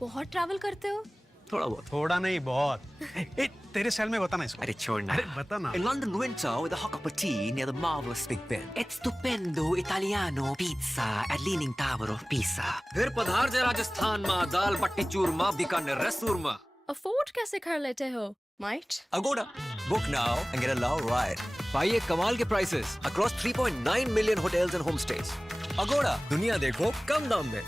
बहुत ट्रैवल करते हो? थोड़ा बहुत. थोड़ा नहीं बहुत. ए, तेरे स्टाइल में बता ना इसको. अरे छोड़ ना. अरे बता ना. A London winter with a hot cup of tea near the marvelous Big Ben. È stupendo italiano pizza at Leaning Tower of Pisa. फिर पधार जे राजस्थान में दाल बट्टी चूरमा बीकानेर रसूरमा. अफोर्ड कैसे कर लेते हो? Might? Agoda. Book now and get a long ride. पाइए कमाल के prices across 3.9 million hotels and homestays. Agoda. दुनिया देखो कम दाम में.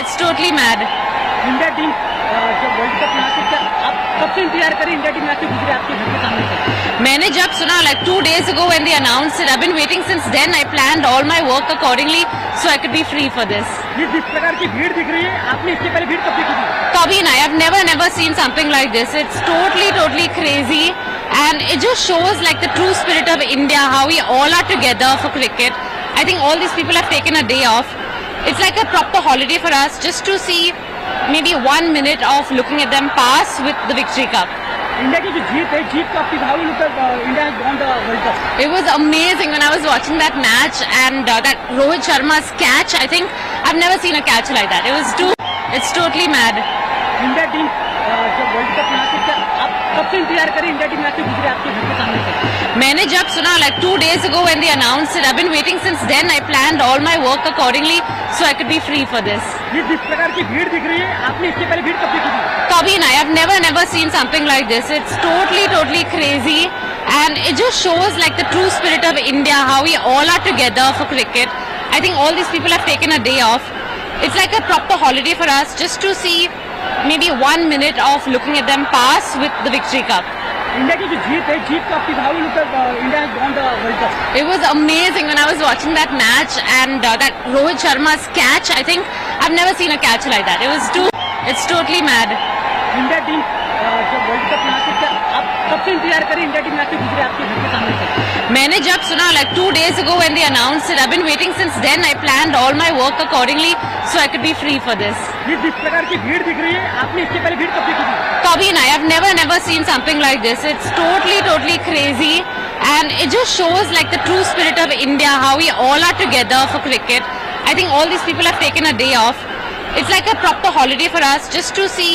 It's totally mad. India team जब वर्ल्ड कप यहाँ से आप कब से इंतजार करें इंडिया टीम यहाँ से गुजरे आपके घर के सामने से? मैंने जब सुना like 2 days ago when they announced it, I've been waiting since then. I planned all my work accordingly so I could be free for this. ये जिस प्रकार की भीड़ दिख रही है आपने इससे पहले भीड़ कब देखी थी? Kabhi nahi, I've never seen something like this. It's totally crazy, and it just shows like the true spirit of India, how we all are together for cricket. I think all these people have taken a day off. It's like a proper holiday for us just to see maybe 1 minute of looking at them pass with the victory cup. India की जो जीत है जीत का how you look at India has won the world cup? It was amazing when I was watching that match, and that Rohit Sharma's catch. I think I've never seen a catch like that. It's totally mad. India team जब world cup यहाँ से आप कब से इंतजार करें India team यहाँ से गुजरे आपके घर के सामने से? मैंने जब सुना like 2 days ago when they announced it, I've been waiting since then. I planned all my work accordingly so I could be free for this. ये जिस प्रकार की भीड़ दिख रही है आपने इससे पहले भीड़ कब देखी थी? Kabhi nahi, I've never seen something like this. It's totally crazy, and it just shows like the true spirit of India, how we all are together for cricket. I think all these people have taken a day off. It's like a proper holiday for us just to see maybe 1 minute of looking at them pass with the victory cup. India की जो जीत है जीत का how you look at India has won the world cup? It was amazing when I was watching that match, and that Rohit Sharma's catch. I think I've never seen a catch like that. It's totally mad. India team जब world cup यहाँ से आप कब से इंतजार करें India team यहाँ से गुजरे आपके घर के सामने से? मैंने जब सुना like 2 days ago when they announced it, I've been waiting since then. I planned all my work accordingly so I could be free for this. ये जिस प्रकार की भीड़ दिख रही है आपने इससे पहले भीड़ कब देखी थी? Kabhi nahi, I've never seen something like this. It's totally crazy, and it just shows like the true spirit of India, how we all are together for cricket. I think all these people have taken a day off. It's like a proper holiday for us just to see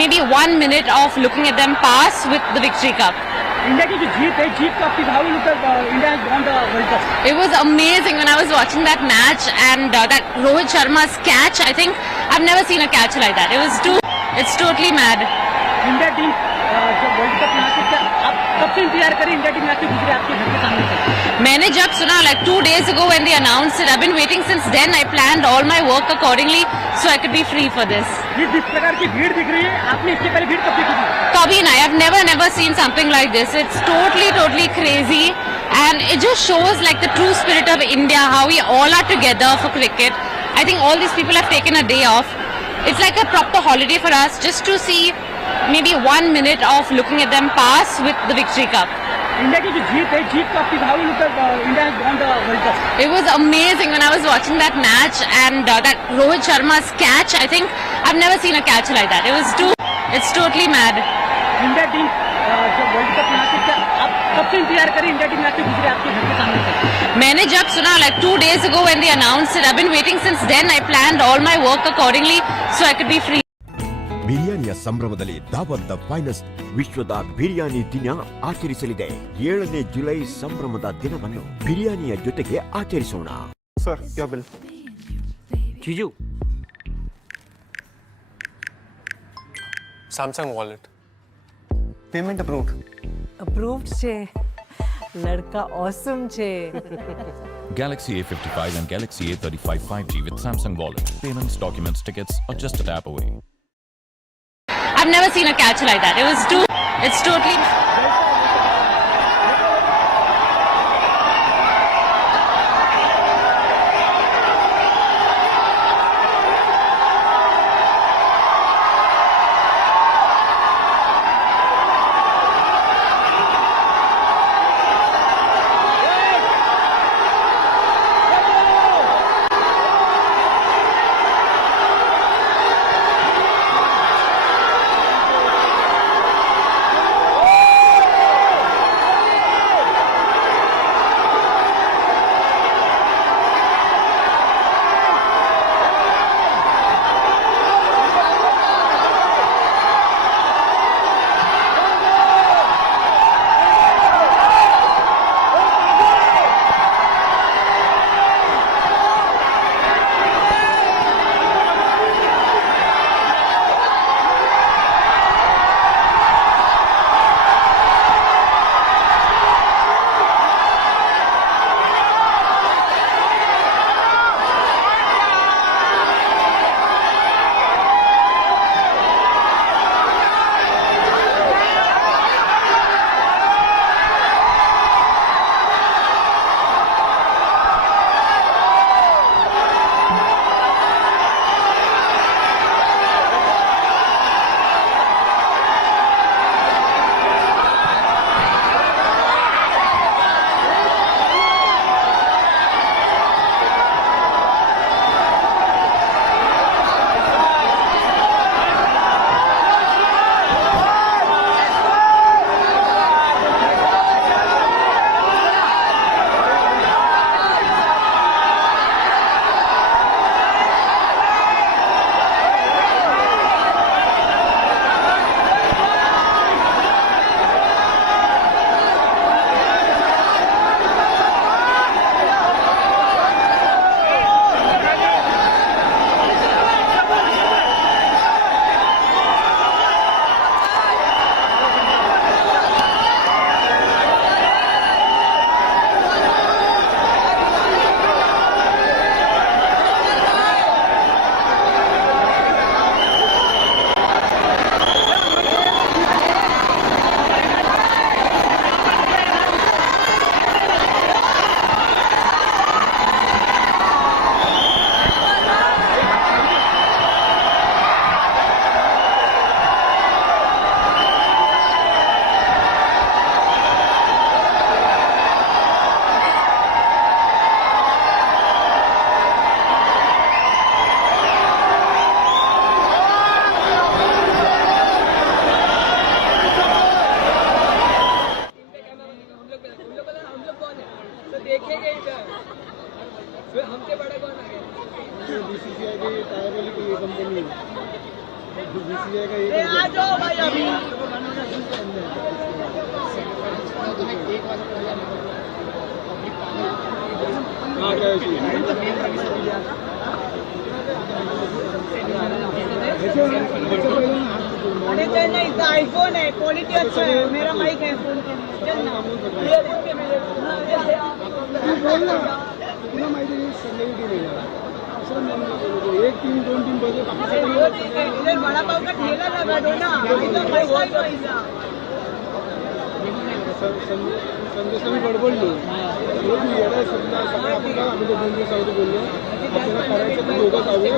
maybe 1 minute of looking at them pass with the victory cup. India की जो जीत है जीत का how you look at India has won the world cup? It was amazing when I was watching that match, and that Rohit Sharma's catch. I think I've never seen a catch like that. It's totally mad. India team जब world cup यहाँ से आप कब से इंतजार करें India team यहाँ से गुजरे आपके घर के सामने से? मैंने जब सुना like 2 days ago when they announced it, I've been waiting since then. I planned all my work accordingly so I could be free for this. ये जिस प्रकार की भीड़ दिख रही है आपने इससे पहले भीड़ कब देखी थी? Kabhi nahi, I've never seen something like this. It's totally crazy, and it just shows like the true spirit of India, how we all are together for cricket. I think all these people have taken a day off. It's like a proper holiday for us just to see maybe 1 minute of looking at them pass with the victory cup. India की जो जीत है जीत का how you look at India has won the world cup? It was amazing when I was watching that match, and that Rohit Sharma's catch. I think I've never seen a catch like that. It's totally mad. India team जब world cup यहाँ से आप कब से इंतजार करें India team यहाँ से गुजरे आपके घर के सामने से? मैंने जब सुना like 2 days ago when they announced it, I've been waiting since then. I planned all my work accordingly so I could be free. ಬಿರಿಯಾನಿಯ ಸಂಭ್ರಮದಲ್ಲಿ ದಾವತ್ ದ ಫೈನೆಸ್ಟ್ ವಿಶ್ವದ ಬಿರಿಯಾನಿ ದಿನ ಆಚರಿಸಲಿದೆ. 7ನೇ ಜುಲೈ ಸಂಭ್ರಮದ ದಿನವನ್ನು ಬಿರಿಯಾನಿಯ ಜೊತೆಗೆ ಆಚರಿಸೋಣ. Sir, your bill. Chiju. Samsung wallet. Payment approved. Approved છે લડકા ઓસમ છે Galaxy A55 and Galaxy A35 5G with Samsung Wallet. Payments, documents, tickets are just a tap away. I've never seen a catch like that. It's totally. आ जाओ भाई अभी अरे चल ना इसका आईफोन है क्वालिटी अच्छा है मेरा माइक है फोन के चल ना ये देख के मेरे इधर बड़ा पाव का ठेला लगा दो ना पैसा ही पैसा संदेश मी बडबडलो येडा सगळं आपण आम्ही 2 दिवस अगोदर बोललो आपल्याला करायचं तर दोघं जाऊया